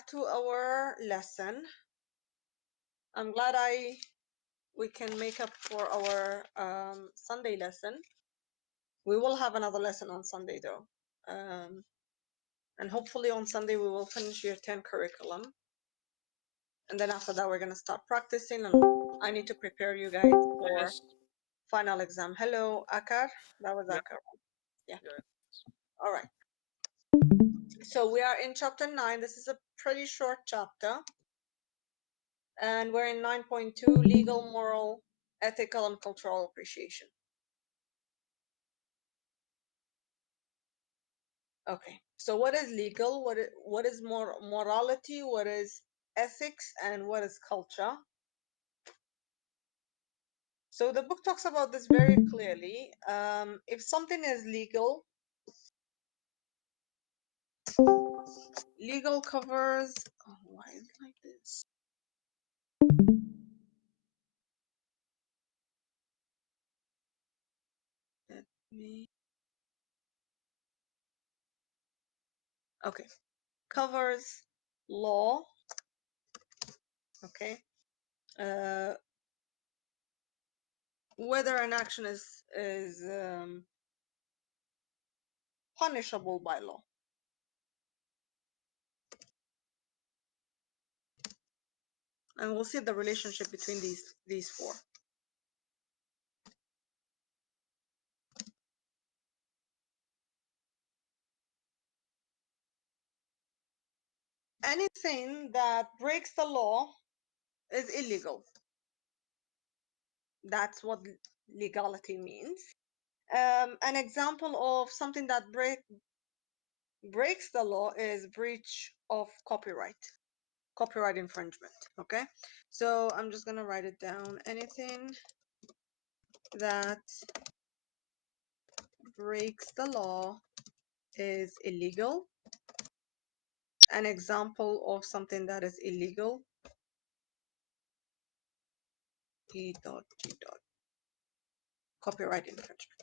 back to our lesson. I'm glad we can make up for our Sunday lesson. We will have another lesson on Sunday though. And hopefully on Sunday we will finish year 10 curriculum. And then after that we're gonna start practicing, and I need to prepare you guys for Yes. final exam. Hello, Akar. That was Yeah. Akar. Yeah. Yeah. All right. So we are in chapter 9. This is a pretty short chapter. And we're in 9.2, legal, moral, ethical, and cultural appreciation. Okay, so what is legal? What is morality? What is ethics? And what is culture? So the book talks about this very clearly. If something is legal, legal covers. Oh, why is it like this? Let me. Okay, covers law. Okay, whether an action is punishable by law. And we'll see the relationship between these four. Anything that breaks the law is illegal. That's what legality means. An example of something that breaks the law is breach of copyright infringement. Okay, so I'm just gonna write it down. Anything that breaks the law is illegal. An example of something that is illegal. E dot G dot copyright infringement.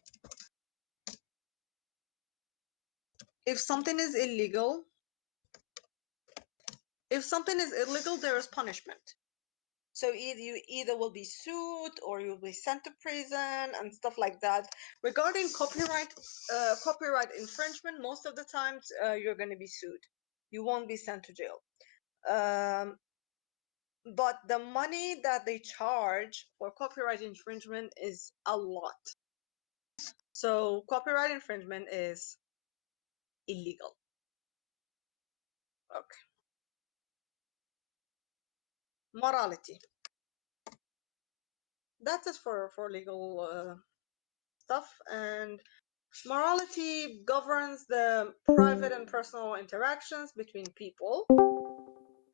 If something is illegal, there is punishment. So you either will be sued or you'll be sent to prison and stuff like that. Regarding copyright infringement, most of the times you're going to be sued. You won't be sent to jail. But the money that they charge for copyright infringement is a lot. So copyright infringement is illegal. Okay. Morality. That's it for legal stuff. And morality governs the private and personal interactions between people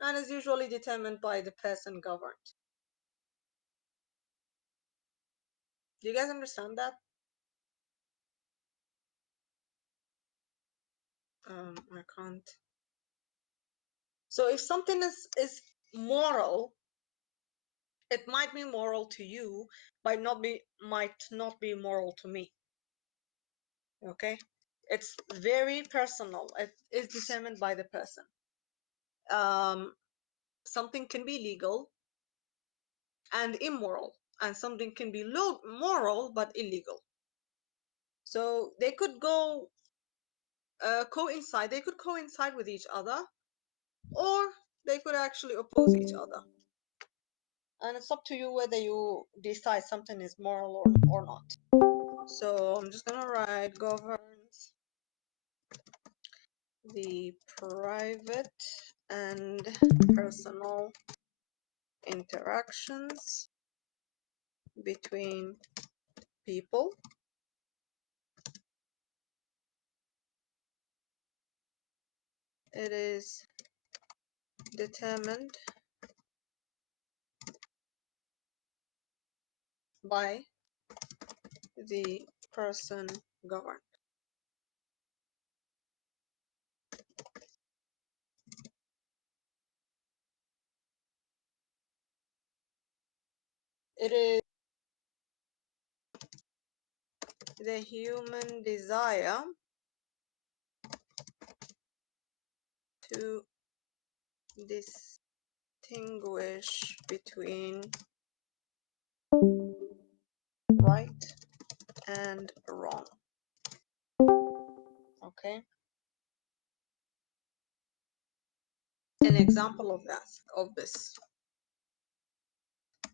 and is usually determined by the person governed. Do you guys understand that? I can't. So if something is moral, it might be moral to you, might not be moral to me. Okay, it's very personal. It is determined by the person. Something can be legal and immoral, and something can be moral but illegal. So they could go coincide. They could coincide with each other, or they could actually oppose each other. And it's up to you whether you decide something is moral or not. So I'm just gonna write governs the private and personal interactions between people. It is determined by the person governed. It is the human desire to distinguish between right and wrong. Okay. An example of this.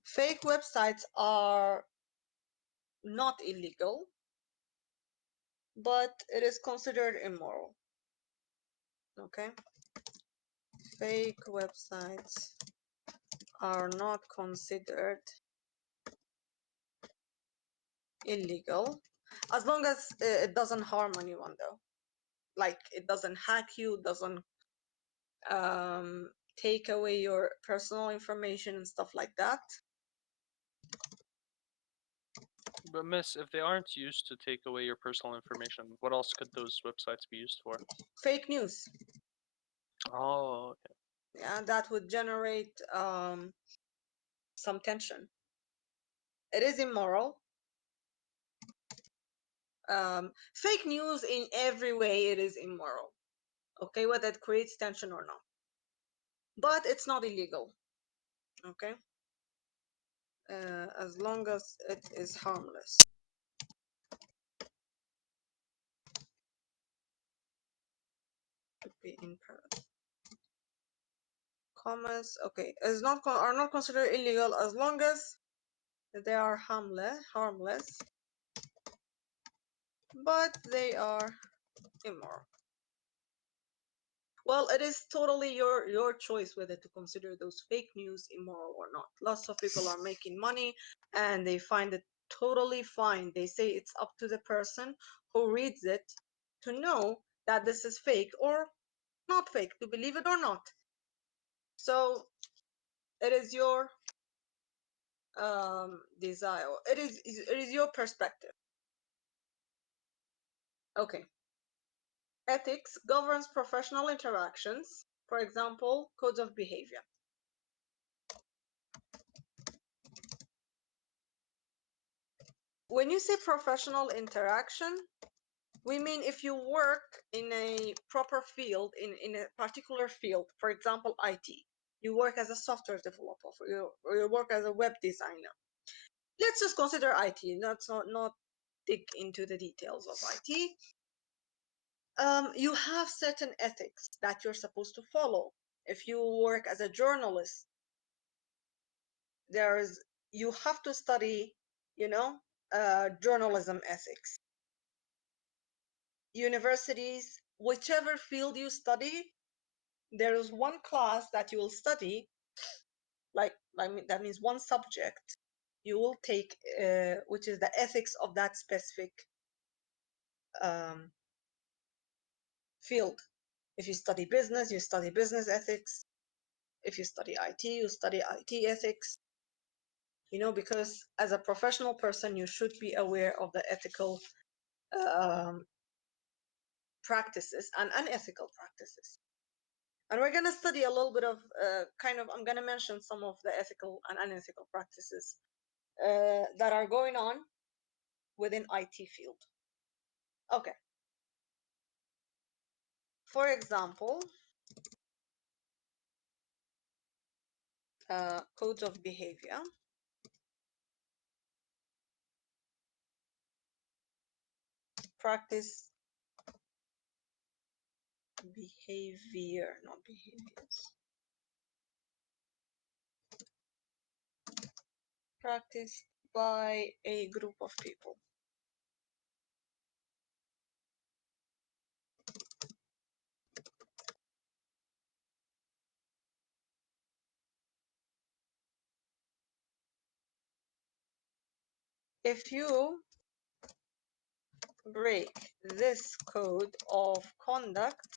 Fake websites are not illegal, but it is considered immoral. Okay. Fake websites are not considered illegal as long as it doesn't harm anyone, though. Like it doesn't hack you, doesn't take away your personal information and stuff like that. But Miss, if they aren't used to take away your personal information, what else could those websites be used for? Fake news. Oh, okay. Yeah, that would generate some tension. It is immoral. Fake news in every way, it is immoral. Okay, whether it creates tension or not. But it's not illegal. Okay, as long as it is harmless. Could be in commas. Okay, is not are not considered illegal as long as they are harmless, but they are immoral. Well, it is totally your choice whether to consider those fake news immoral or not. Lots of people are making money and they find it totally fine. They say it's up to the person who reads it to know that this is fake or not fake, to believe it or not. So it is your desire. It is your perspective. Okay. Ethics governs professional interactions. For example, codes of behavior. When you say professional interaction, we mean if you work in a proper field, in a particular field, for example, IT, you work as a software developer, or you work as a web designer. Let's just consider IT, let's not dig into the details of IT. You have certain ethics that you're supposed to follow. If you work as a journalist, you have to study, journalism ethics. Universities, whichever field you study, there is one class that you will study, that means one subject you will take, which is the ethics of that specific field. If you study business, you study business ethics. If you study IT, you study IT ethics. Because as a professional person, you should be aware of the ethical practices and unethical practices. And we're going to study a little bit of I'm going to mention some of the ethical and unethical practices that are going on within IT field. Okay. For example, codes of behavior. Practice behavior, not behaviors. Practiced by a group of people. If you break this code of conduct,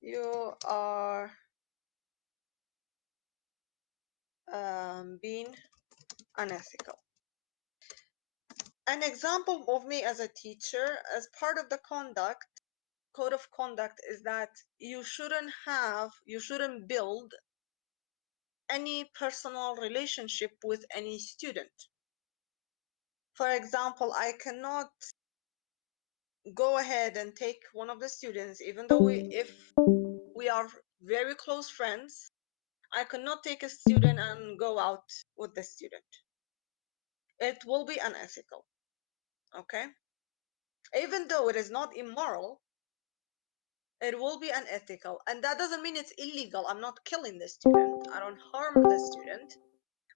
you are being unethical. An example of me as a teacher, as part of the code of conduct, is that you shouldn't build any personal relationship with any student. For example, I cannot go ahead and take one of the students, even though if we are very close friends, I cannot take a student and go out with the student. It will be unethical. Okay? Even though it is not immoral, it will be unethical. And that doesn't mean it's illegal. I'm not killing the student. I don't harm the student.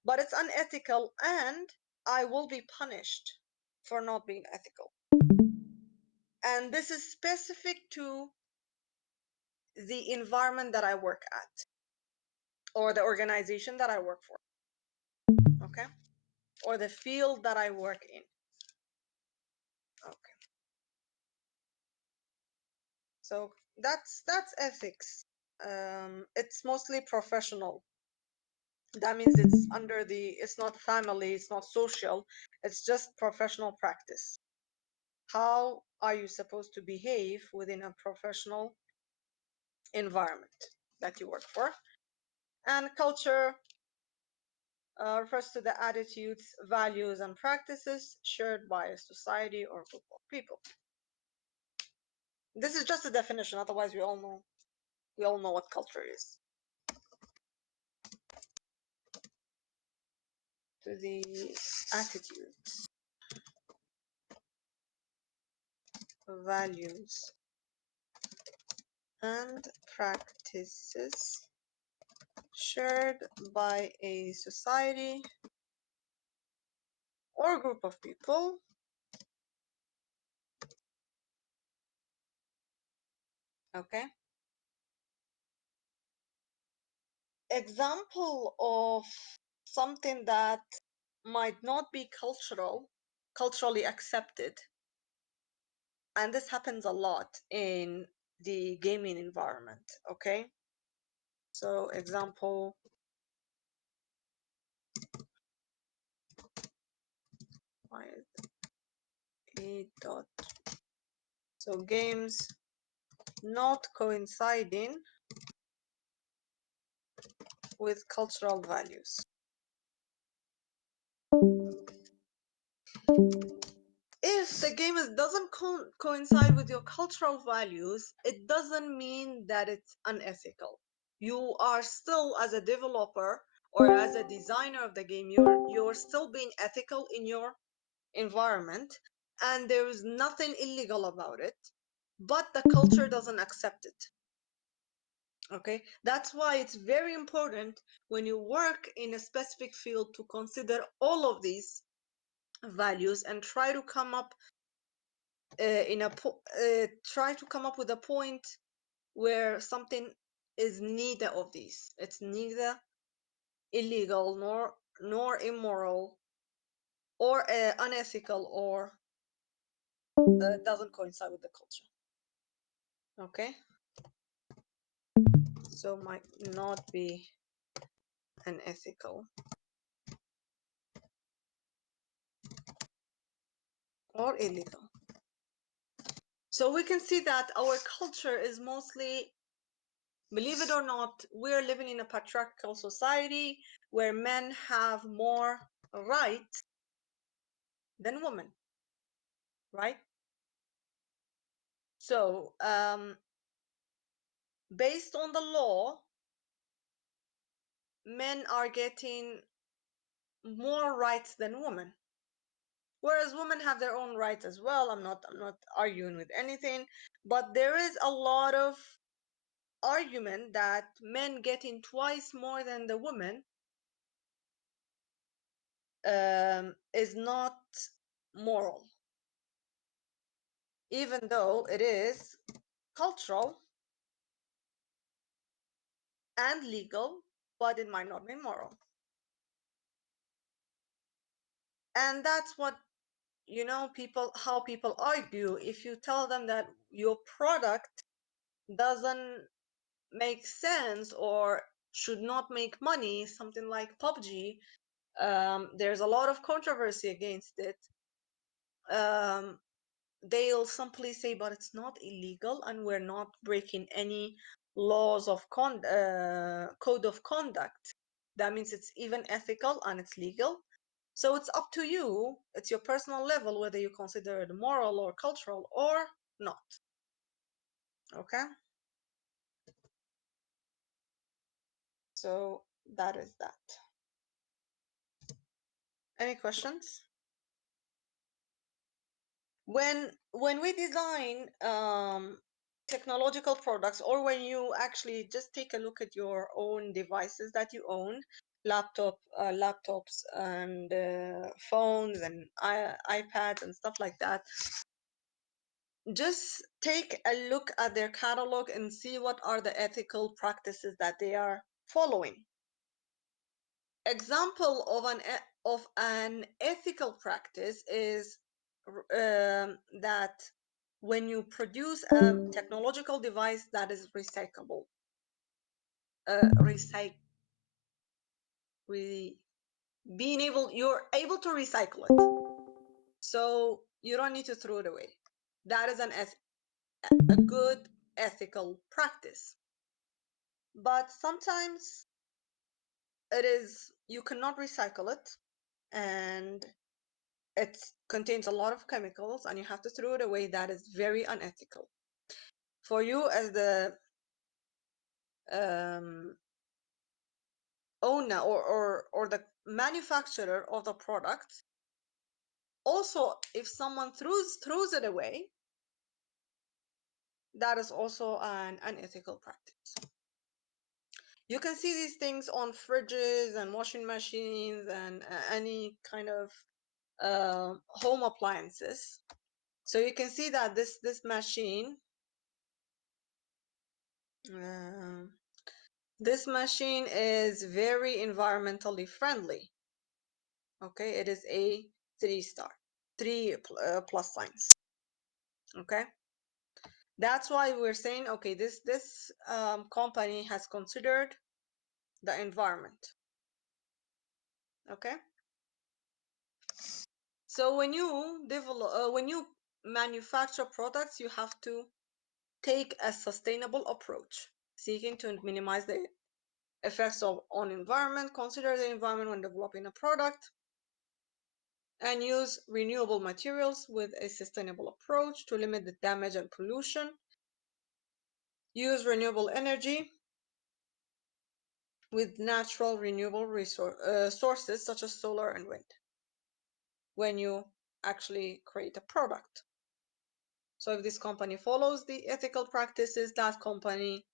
But it's unethical and I will be punished for not being ethical. And this is specific to the environment that I work at or the organization that I work for. Okay? Or the field that I work in. Okay. So that's ethics. It's mostly professional. That means it's under it's not family, it's not social, it's just professional practice. How are you supposed to behave within a professional environment that you work for? And culture refers to the attitudes, values, and practices shared by a society or group of people. This is just a definition, otherwise we all know what culture is. To the attitudes, values, and practices shared by a society or group of people. Okay. Example of something that might not be culturally accepted, and this happens a lot in the gaming environment. Okay. So example, a dot. So games not coinciding with cultural values. If the game doesn't coincide with your cultural values, it doesn't mean that it's unethical. You are still, as a developer or as a designer of the game, you're still being ethical in your environment, and there is nothing illegal about it, but the culture doesn't accept it. Okay, that's why it's very important when you work in a specific field to consider all of these values and try to come up try to come up with a point where something is neither of these. It's neither illegal nor immoral or unethical or doesn't coincide with the culture. Okay, so might not be unethical or illegal. So we can see that our culture is mostly, believe it or not, we're living in a patriarchal society where men have more rights than women, right? So based on the law, men are getting more rights than women, whereas women have their own rights as well. I'm not arguing with anything, but there is a lot of argument that men getting twice more than the women is not moral, even though it is cultural and legal, but it might not be moral. And that's what, how people argue. If you tell them that your product doesn't make sense or should not make money, something like PUBG, there's a lot of controversy against it. They'll simply say, but it's not illegal and we're not breaking any laws of code of conduct. That means it's even ethical and it's legal. So it's up to you. It's your personal level whether you consider it moral or cultural or not. Okay, so that is that. Any questions? When we design technological products, or when you actually just take a look at your own devices that you own, laptops and phones and iPads and stuff like that, just take a look at their catalog and see what are the ethical practices that they are following. Example of an ethical practice is that when you produce a technological device that is recyclable, you're able to recycle it, so you don't need to throw it away. That is a good ethical practice. But sometimes it is, you cannot recycle it, and it contains a lot of chemicals and you have to throw it away. That is very unethical. For you as the owner or the manufacturer of the product, also if someone throws it away, that is also an unethical practice. You can see these things on fridges and washing machines and any kind of home appliances. So you can see that this machine, this machine is very environmentally friendly. Okay, it is a 3-star, 3 plus signs. Okay, that's why we're saying, okay, this company has considered the environment. Okay, so when you develop, when you manufacture products, you have to take a sustainable approach, seeking to minimize the effects on environment, consider the environment when developing a product, and use renewable materials with a sustainable approach to limit the damage and pollution. Use renewable energy with natural renewable sources such as solar and wind when you actually create a product. So if this company follows the ethical practices, that company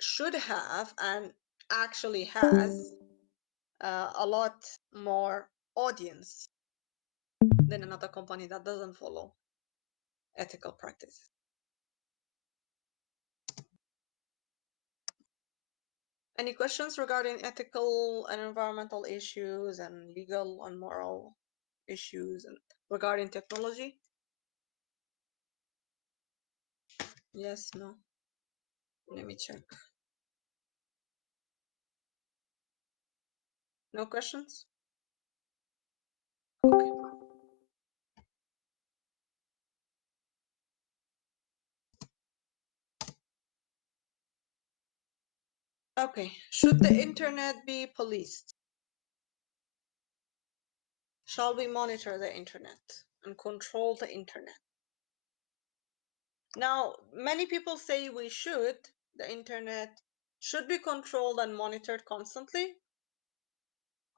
should have and actually has a lot more audience than another company that doesn't follow ethical practices. Any questions regarding ethical and environmental issues and legal and moral issues and regarding technology? Yes, no? Let me check. No questions? Okay. Okay. Should the internet be policed? Shall we monitor the internet and control the internet? Now, many people say we should. The internet should be controlled and monitored constantly.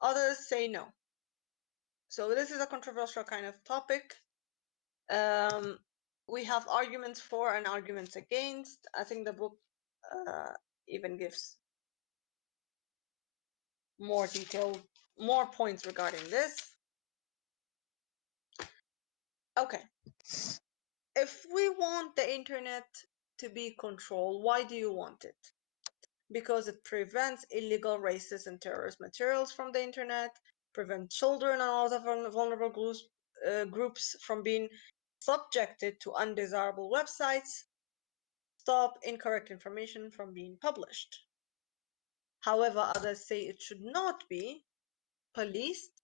Others say no. So this is a controversial kind of topic. We have arguments for and arguments against. I think the book even gives more detail, more points regarding this. Okay. If we want the internet to be controlled, why do you want it? Because it prevents illegal, racist, and terrorist materials from the internet, prevent children and other vulnerable groups from being subjected to undesirable websites, stop incorrect information from being published. However, others say it should not be policed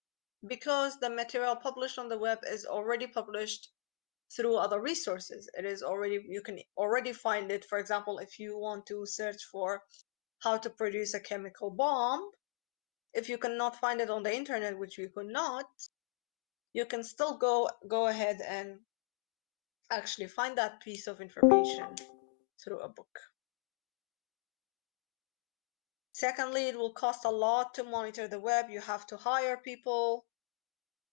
because the material published on the web is already published through other resources. It is already, you can already find it. For example, if you want to search for how to produce a chemical bomb, if you cannot find it on the internet, which you could not, you can still go ahead and actually find that piece of information through a book. Secondly, it will cost a lot to monitor the web. You have to hire people.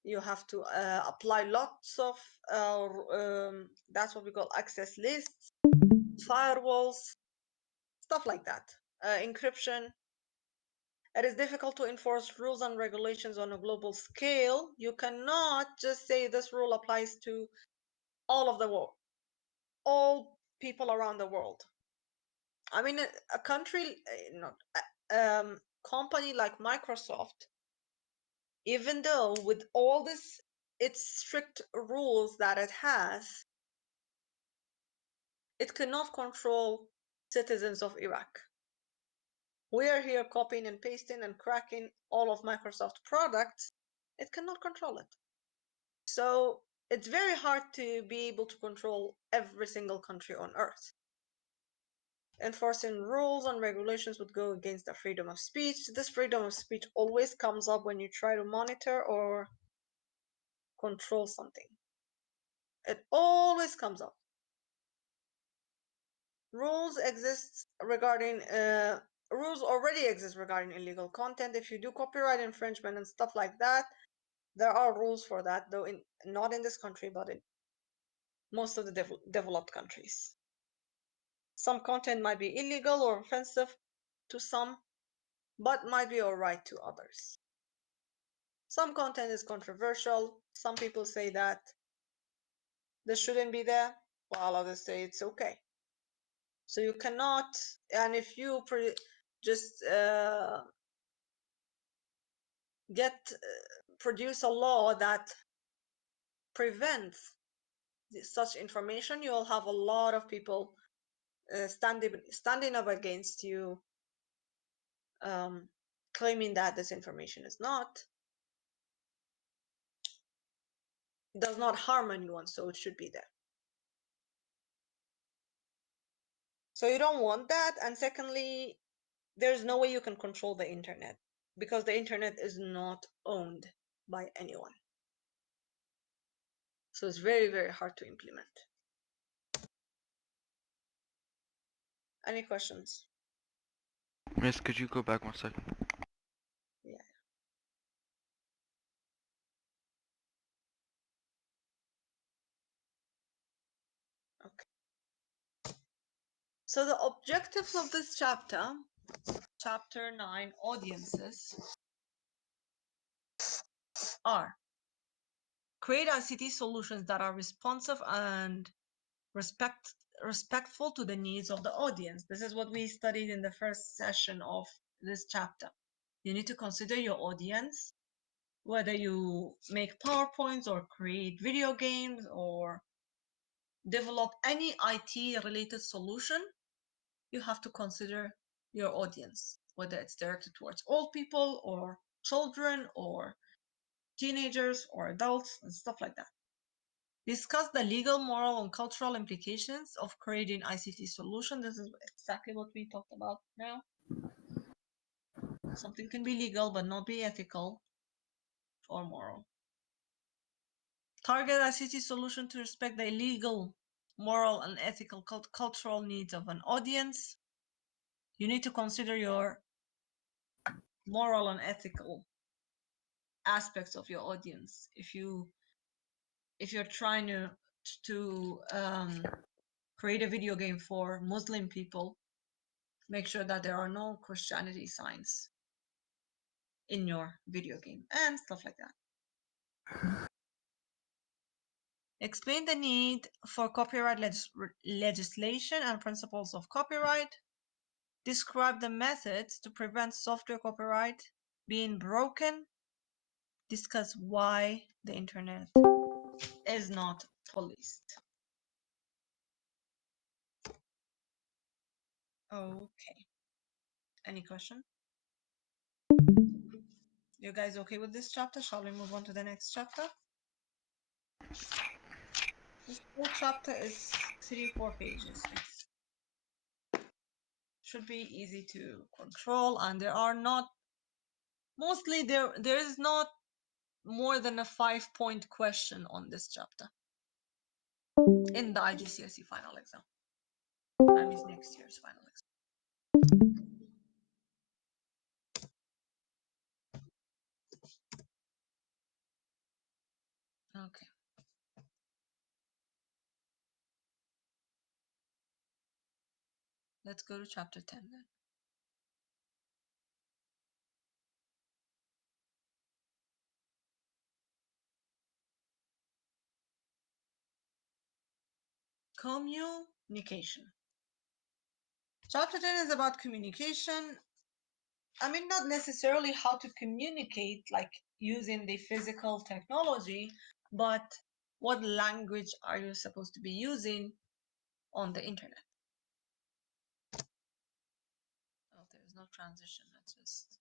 You have to apply lots of, that's what we call access lists, firewalls, stuff like that. Encryption. It is difficult to enforce rules and regulations on a global scale. You cannot just say this rule applies to all of the world, all people around the world. I mean, a country, company like Microsoft, even though with all this, its strict rules that it has, it cannot control citizens of Iraq. We are here copying and pasting and cracking all of Microsoft products. It cannot control it. So it's very hard to be able to control every single country on earth. Enforcing rules and regulations would go against the freedom of speech. This freedom of speech always comes up when you try to monitor or control something. It always comes up. Rules already exist regarding illegal content. If you do copyright infringement and stuff like that, there are rules for that, though not in this country, but in most of the developed countries. Some content might be illegal or offensive to some, but might be alright to others. Some content is controversial. Some people say that this shouldn't be there, while others say it's okay. So you cannot, and if you just produce a law that prevents such information, you'll have a lot of people standing up against you, claiming that this information does not harm anyone, so it should be there. So you don't want that. And secondly, there's no way you can control the internet because the internet is not owned by anyone. So it's very, very hard to implement. Any questions? Miss, could you go back 1 second? Yeah. Okay. So the objectives of this chapter, chapter 9, audiences, are create ICT solutions that are responsive and respectful to the needs of the audience. This is what we studied in the first session of this chapter. You need to consider your audience, whether you make PowerPoints or create video games or develop any IT related solution. You have to consider your audience, whether it's directed towards old people or children or teenagers or adults and stuff like that. Discuss the legal, moral, and cultural implications of creating ICT solution. This is exactly what we talked about now. Something can be legal but not be ethical or moral. Target ICT solution to respect the legal, moral, and ethical cultural needs of an audience. You need to consider your moral and ethical aspects of your audience. If you're trying to create a video game for Muslim people, make sure that there are no Christianity signs in your video game and stuff like that. Explain the need for copyright legislation and principles of copyright. Describe the methods to prevent software copyright being broken. Discuss why the internet is not policed. Okay. Any question? You guys okay with this chapter? Shall we move on to the next chapter? This whole chapter is 3-4 pages. Should be easy to control, and there are not mostly there is not more than a 5-point question on this chapter. in the IGCSE final exam. That means next year's final exam. Okay. Let's go to chapter 10 then. Communication. Chapter 10 is about communication. I mean, not necessarily how to communicate, like using the physical technology, but what language are you supposed to be using on the internet? Oh, there's no transition. That's just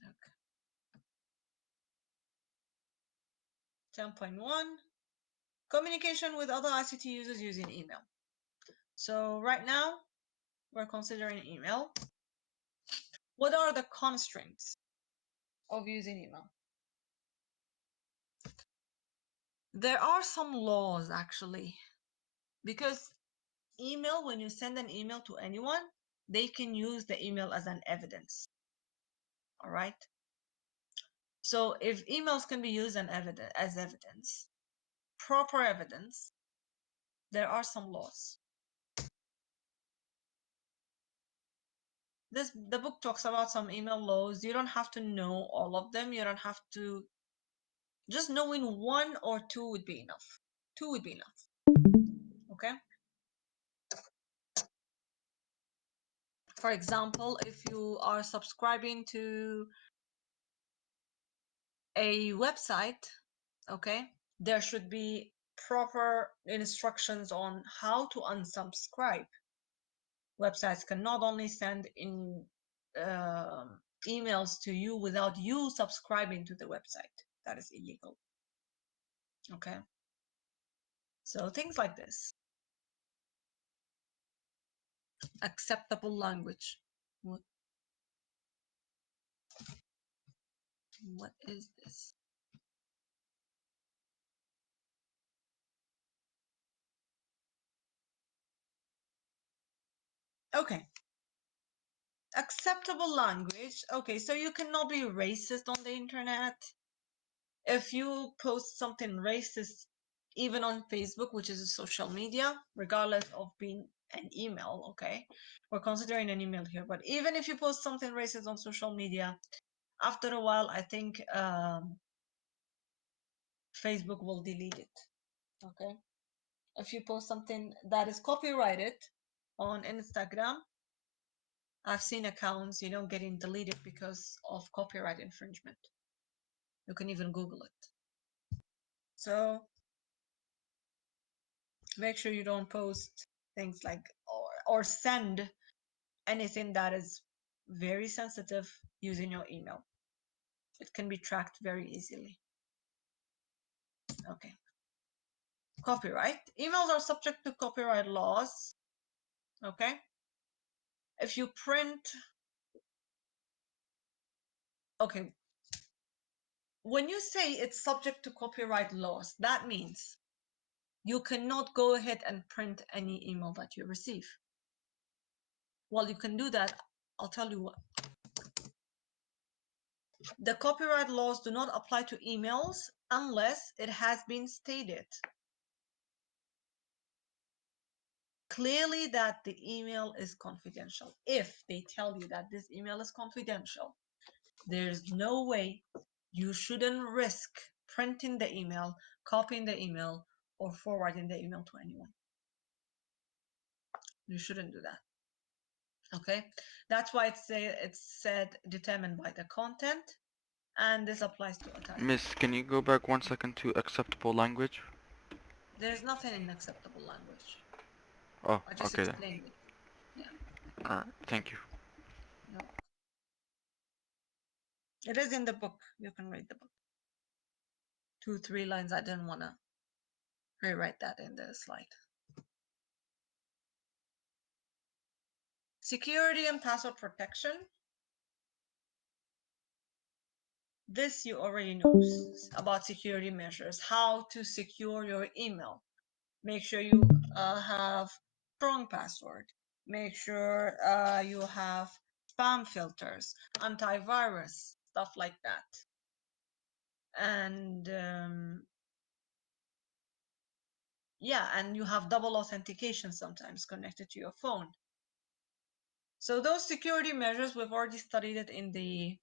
okay. 10.1, communication with other ICT users using email. So right now, we're considering email. What are the constraints of using email? There are some laws actually, because email, when you send an email to anyone, they can use the email as an evidence. All right. So if emails can be used as evidence, proper evidence, there are some laws. The book talks about some email laws. You don't have to know all of them. You don't have to, just knowing one or two would be enough. Two would be enough. Okay. For example, if you are subscribing to a website, okay, there should be proper instructions on how to unsubscribe. Websites can not only send in emails to you without you subscribing to the website. That is illegal. Okay. So things like this. Acceptable language. What is this? Okay. Acceptable language. Okay, so you cannot be racist on the internet. If you post something racist, even on Facebook, which is a social media, regardless of being an email, okay? We're considering an email here, but even if you post something racist on social media, after a while, I think Facebook will delete it, okay? If you post something that is copyrighted on Instagram, I've seen accounts, getting deleted because of copyright infringement. You can even Google it. So make sure you don't post things like or send anything that is very sensitive using your email. It can be tracked very easily. Okay. Copyright. Emails are subject to copyright laws. Okay. If you print, okay, when you say it's subject to copyright laws, that means you cannot go ahead and print any email that you receive. Well, you can do that. I'll tell you what. The copyright laws do not apply to emails unless it has been stated clearly that the email is confidential. If they tell you that this email is confidential, there's no way you shouldn't risk printing the email, copying the email, or forwarding the email to anyone. You shouldn't do that. Okay, that's why it's said determined by the content, and this applies to attachments. Miss, can you go back 1 second to acceptable language? There's nothing in acceptable language. Oh, I just okay then. explained it. Yeah. Alright, thank you. No. It is in the book. You can read the book. 2-3 lines. I didn't want to rewrite that in the slide. Security and password protection. This you already know about security measures, how to secure your email. Make sure you have strong password. Make sure you have spam filters, antivirus, stuff like that. And yeah, and you have double authentication sometimes connected to your phone. So those security measures, we've already studied it in the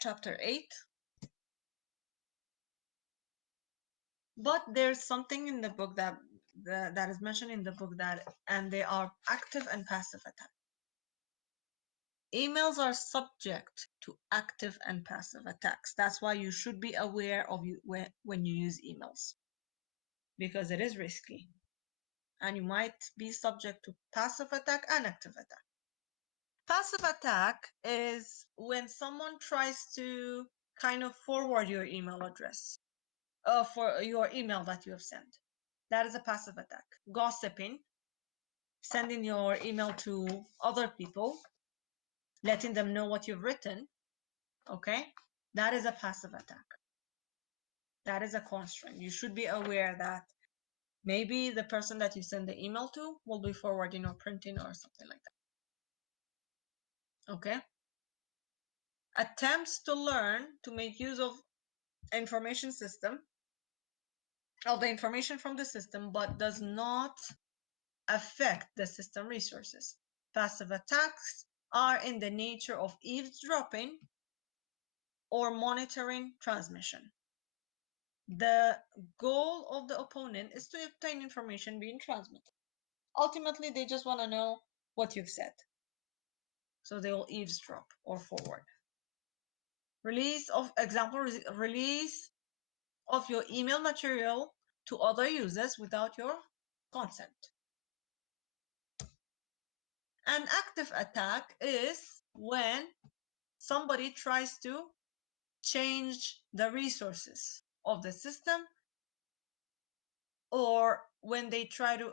chapter 8. But there's something in the book that is mentioned in the book, that, and they are active and passive attacks. Emails are subject to active and passive attacks. That's why you should be aware of when you use emails, because it is risky and you might be subject to passive attack and active attack. Passive attack is when someone tries to kind of forward your email address for your email that you have sent. That is a passive attack. Gossiping, sending your email to other people, letting them know what you've written, okay? That is a passive attack. That is a constraint. You should be aware that maybe the person that you send the email to will be forwarding or printing or something like that, okay? Attempts to learn to make use of information system, of the information from the system, but does not affect the system resources. Passive attacks are in the nature of eavesdropping or monitoring transmission. The goal of the opponent is to obtain information being transmitted. Ultimately, they just want to know what you've said. So they will eavesdrop or forward. Release of release of your email material to other users without your consent. An active attack is when somebody tries to change the resources of the system, or when they try to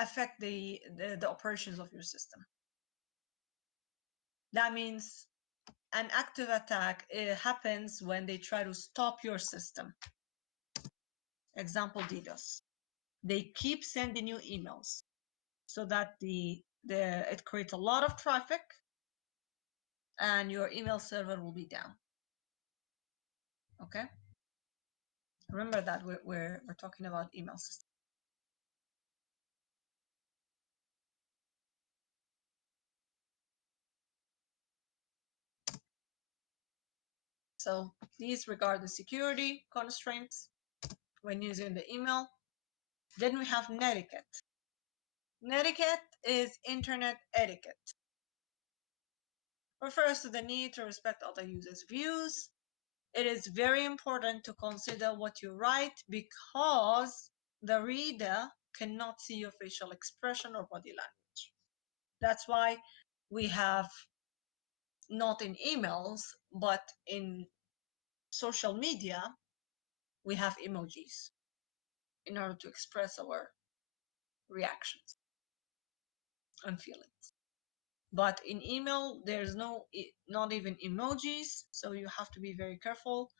affect the operations of your system. That means an active attack happens when they try to stop your system. Example, DDoS. They keep sending you emails so that it creates a lot of traffic and your email server will be down. Okay? Remember that we're talking about email system. So please regard the security constraints when using the email. Then we have netiquette. Netiquette is internet etiquette. Refers to the need to respect other users' views. It is very important to consider what you write because the reader cannot see your facial expression or body language. That's why we have, not in emails, but in social media, we have emojis in order to express our reactions and feelings. But in email, there's not even emojis, so you have to be very careful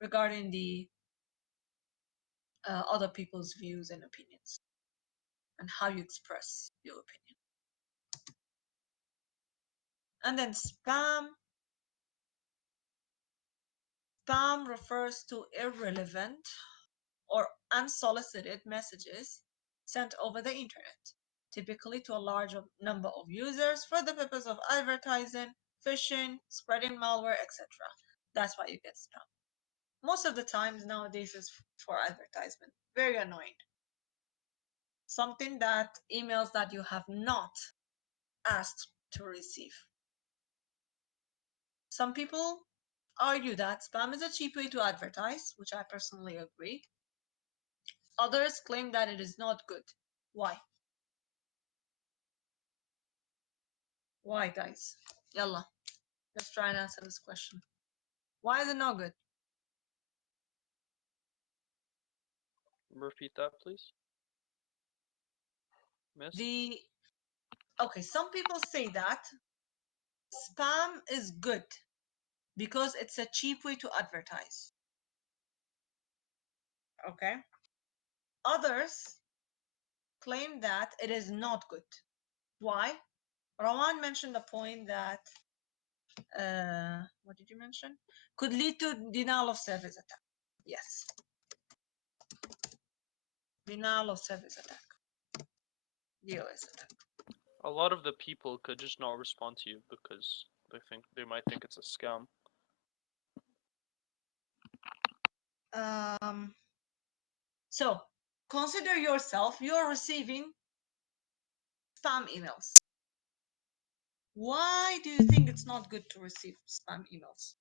regarding the other people's views and opinions and how you express your opinion. And then spam. Spam refers to irrelevant or unsolicited messages sent over the internet, typically to a large number of users for the purpose of advertising, phishing, spreading malware, etc. That's why you get spam. Most of the times nowadays is for advertisement. Very annoying. Something that emails that you have not asked to receive. Some people argue that spam is a cheap way to advertise, which I personally agree. Others claim that it is not good. Why? Why, guys? Yalla, let's try and answer this question. Why is it not good? Repeat that, please. Miss? Okay, some people say that Spam is good because it's a cheap way to advertise. Okay. Others claim that it is not good. Why? Rawan mentioned the point that what did you mention? Could lead to denial of service attack. Yes. Denial of service attack. DOS attack. A lot of the people could just not respond to you because they might think it's a scam. So consider yourself, you're receiving spam emails. Why do you think it's not good to receive spam emails?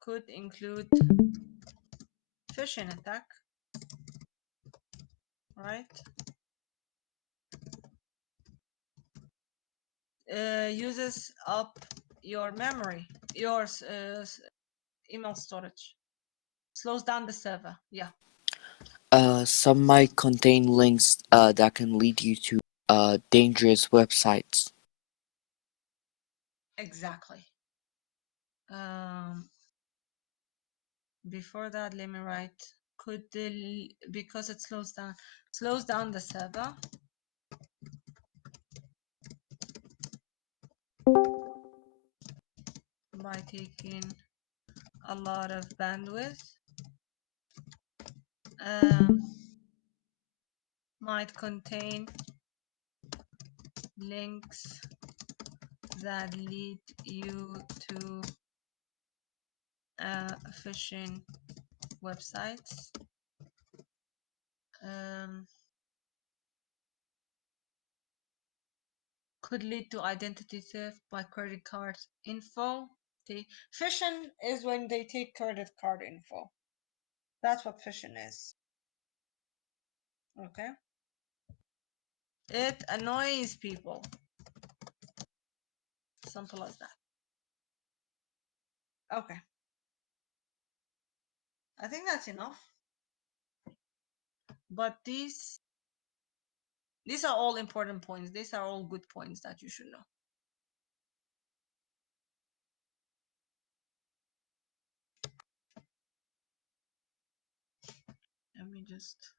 Could include phishing attack, right? Uses up your memory, your email storage, slows down the server. Yeah, Some might contain links that can lead you to dangerous websites. exactly. Before that, let me write. Could because it slows down the server. By taking a lot of bandwidth. Might contain links that lead you to phishing websites. Could lead to identity theft by credit card info. Phishing is when they take credit card info. That's what phishing is. Okay. It annoys people. Simple as that. Okay. I think that's enough. But these are all important points. These are all good points that you should know. Let me just.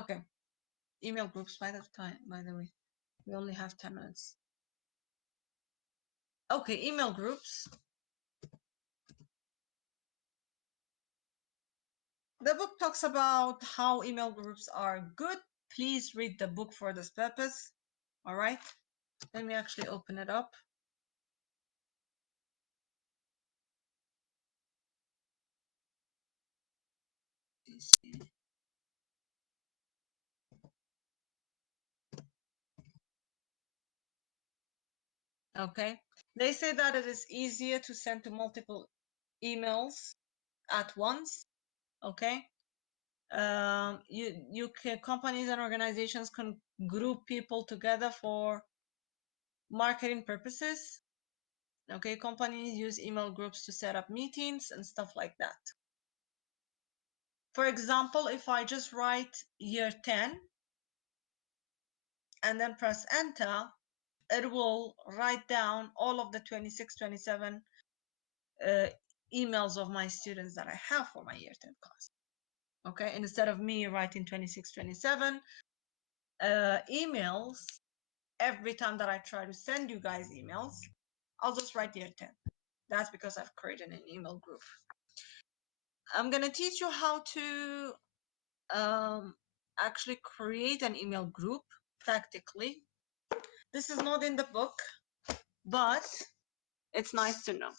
Okay. Email groups by the way. We only have 10 minutes. Okay, email groups. The book talks about how email groups are good. Please read the book for this purpose. All right. Let me actually open it up. Okay. They say that it is easier to send to multiple emails at once. Okay. You can, companies and organizations can group people together for marketing purposes. Okay, companies use email groups to set up meetings and stuff like that. For example, if I just write year 10 and then press enter, it will write down all of the 26, 27 emails of my students that I have for my year 10 class. Okay, and instead of me writing 26, 27 emails every time that I try to send you guys emails, I'll just write year 10. That's because I've created an email group. I'm going to teach you how to actually create an email group practically. This is not in the book, but it's nice to know.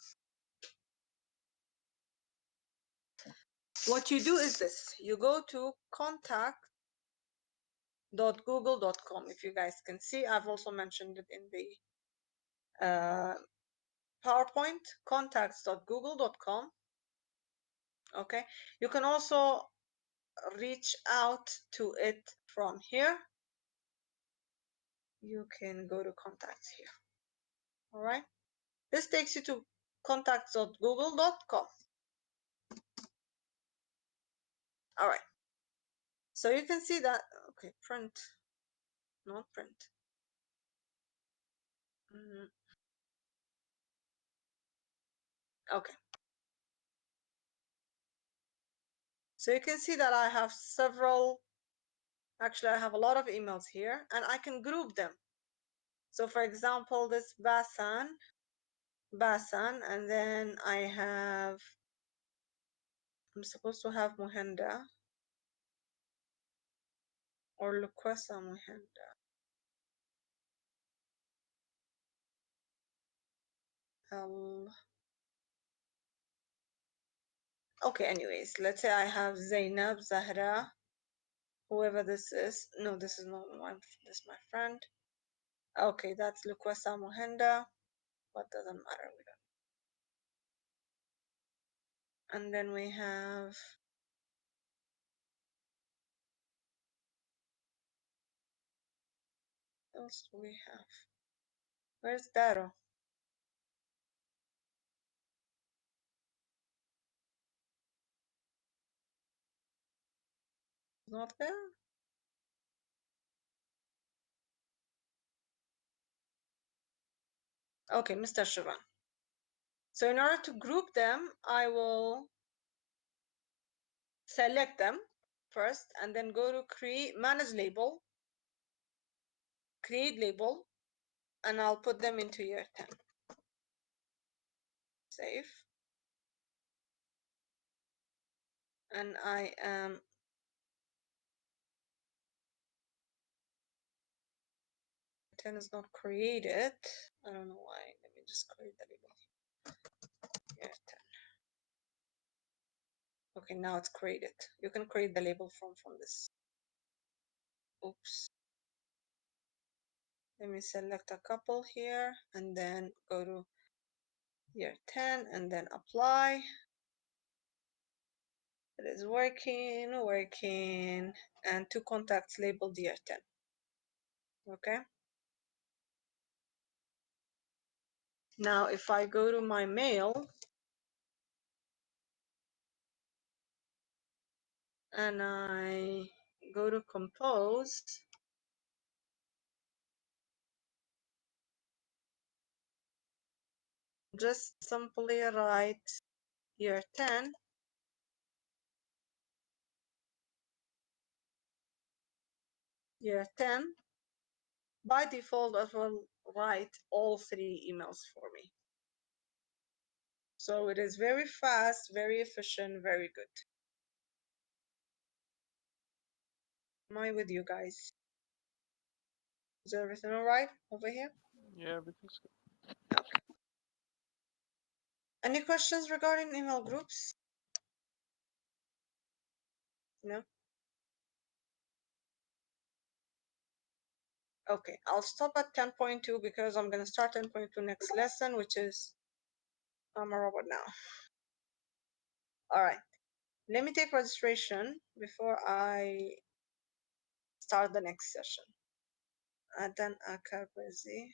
What you do is this. You go to contact.google.com. If you guys can see, I've also mentioned it in the PowerPoint, contacts.google.com. Okay. You can also reach out to it from here. You can go to contacts here. All right. This takes you to contacts.google.com. All right. So you can see that, okay, print, not print. Okay. So you can see that I have several, actually I have a lot of emails here and I can group them. So for example, this Basan, and then I have, I'm supposed to have Mohenda or Lukwesa Mohenda. Okay, anyways, let's say I have Zainab, Zahra, whoever this is. No, this is not this is my friend. Okay, that's Lukwesa Mohenda, but doesn't matter. We don't. And then we have what else do we have? Where's Daro? Not there? Okay, Mr. Shivan. So in order to group them, I will select them first and then go to create, manage label, create label, and I'll put them into year 10. Save. And I am 10 is not created. I don't know why. Let me just create the label. Year 10. Okay, now it's created. You can create the label from this. Oops. Let me select a couple here and then go to year 10 and then apply. It is working, and 2 contacts labeled year 10. Okay. Now, if I go to my mail and I go to compose, just simply write year 10 year 10. By default, it will write all 3 emails for me. So it is very fast, very efficient, very good. Am I with you guys? Is everything all right over here? Yeah, everything's good. Okay. Any questions regarding email groups? No? Okay, I'll stop at 10.2 because I'm going to start 10.2 next lesson, which is I'm a robot now. All right, let me take registration before I start the next session. Adan Akabazi.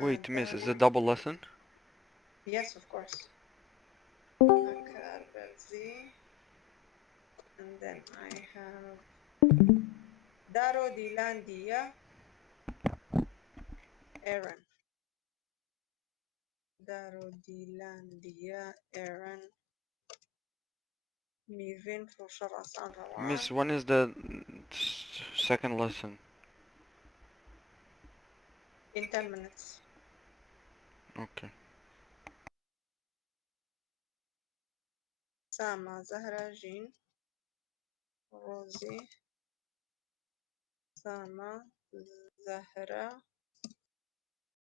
Wait, miss, is it a double lesson? Yes, of course. Akabazi. And then I have Daro Dilandia. Aaron. Daro Dilandia. Aaron. Mivin Fushar Asan Rawan. Miss, when is the second lesson? In 10 minutes. Okay. Sama, Zahra, Jean, Rosie, Sama, Zahra,